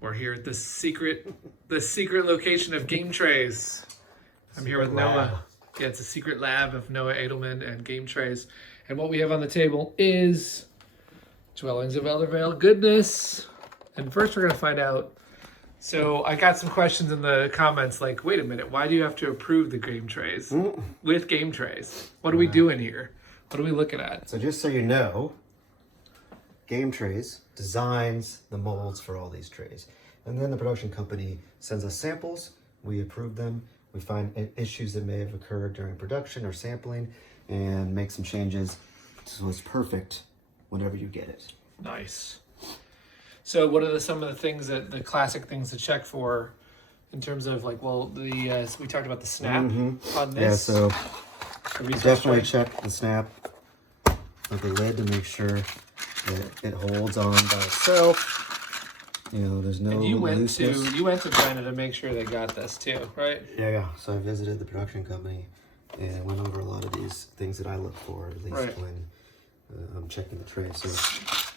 We're here at the secret location of GameTrayz. I'm here with Noah. Yeah, it's a secret lab of Noah Adelman and GameTrayz. And what we have on the table is Dwellings of Eldervale goodness. And first we're going to find out. So I got some questions in the comments like, wait a minute, why do you have to approve the GameTrayz with GameTrayz? What are we doing here? What are we looking at? So just so you know, GameTrayz designs the molds for all these trays. And then the production company sends us samples, we approve them, we find issues that may have occurred during production or sampling, and make some changes so it's perfect whenever you get it. Nice. So what are some of the things the classic things to check for in terms of like, well, we talked about the snap on this. Yeah, so definitely check the snap of the lid to make sure that it holds on by itself. You know, there's no looseness. You went to China to make sure they got this too, right? Yeah. So I visited the production company and went over a lot of these things that I look for, at least when I'm checking the tray. So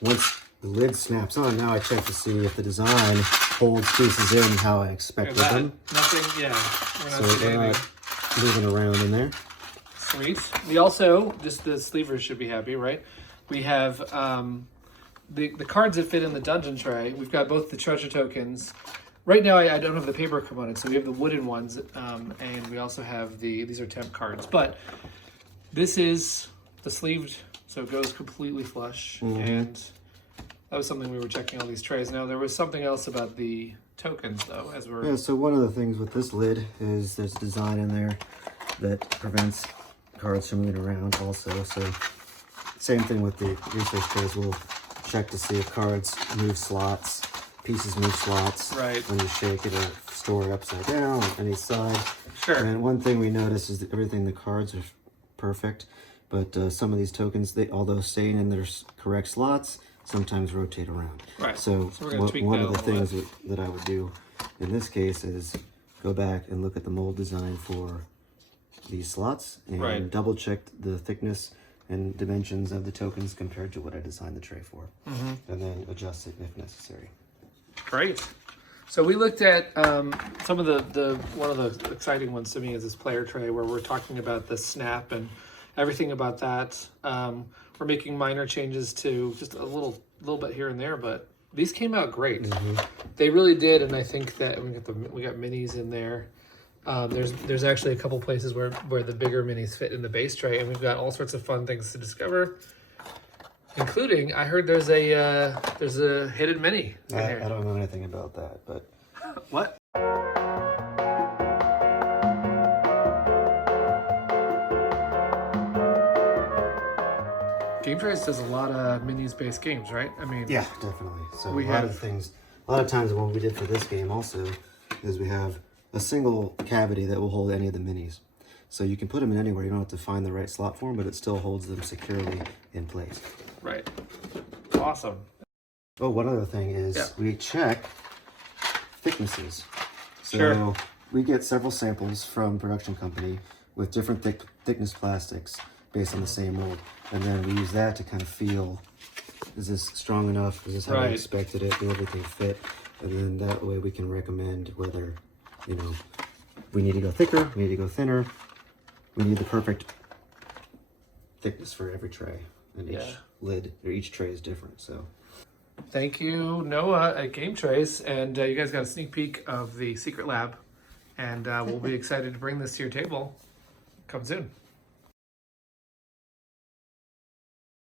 once the lid snaps on, now I check to see if the design holds pieces in how I expected them. Nothing, yeah. We're not moving around in there. Sweet. We also, just the sleevers should be happy, right? We have the cards that fit in the dungeon tray. We've got both the treasure tokens. Right now, I don't have the paper components, so we have the wooden ones, and we also have these are temp cards. But this is the sleeved, so it goes completely flush, and that was something we were checking all these trays. Now, there was something else about the tokens, though, as we're... Yeah, so one of the things with this lid is there's a design in there that prevents cards from moving around also. So same thing with the research trays. We'll check to see if cards move slots, pieces move slots. Right. When you shake it or store it upside down on any side. Sure. And one thing we notice is that everything, the cards are perfect, but some of these tokens, although staying in their correct slots, sometimes rotate around. Right. So one of the things that I would do in this case is go back and look at the mold design for these slots and double check the thickness and dimensions of the tokens compared to what I designed the tray for, and then adjust it if necessary. Great. So we looked at some of the one of the exciting ones to me is this player tray where we're talking about the snap and everything about that. We're making minor changes to just a little bit here and there, but these came out great. They really did, and I think that we got minis in there. There's actually a couple places where the bigger minis fit in the base tray, and we've got all sorts of fun things to discover, including I heard there's a hidden mini in here. I don't know anything about that, but what? GameTrayz does a lot of minis-based games, right? I mean, yeah, definitely. So a lot of times what we did for this game also is we have a single cavity that will hold any of the minis. So you can put them in anywhere. You don't have to find the right slot for them, but it still holds them securely in place. Right. Awesome. Oh, one other thing is we check thicknesses. So Sure. we get several samples from production company with different thickness plastics based on the same mold. And then we use that to kind of feel, is this strong enough? Is this how I expected it? Did everything fit? And then that way we can recommend whether, you know, we need to go thicker, we need to go thinner. We need the perfect thickness for every tray. And each lid, or each tray is different, so. Thank you, Noah at GameTrayz. And you guys got a sneak peek of the secret lab. And we'll be excited to bring this to your table. Come soon.